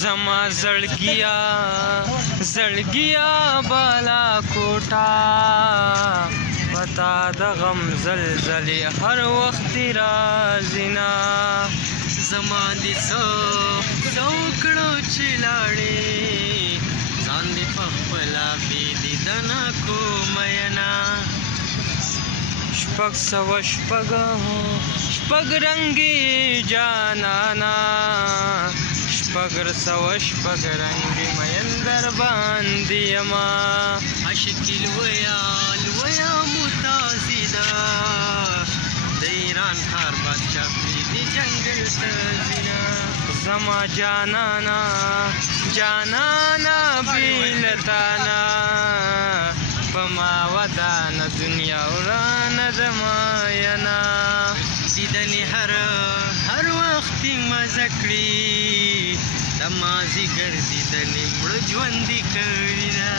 زما زړګیا زړګیا بالا کوټه پتا د غم زلزلې هر وخت رازینا زما دې څو کړو چې لاړې ځان دې په خپله بې دیدنه کومینا شپږ سوه شپږ رنګې جانانا شپږ شپږ رنګې مین در باندې یما عاشقي لویه متازیده د ایران ښار بادشاه پرېږدي جنګل ته ځینه زما جانانا بې له تانه په ما ودانه دنیا ورانه زما ینه دیدنې هر وخت مزه کړي د مازدیګر دیدنې مړه ژوندي کړي ده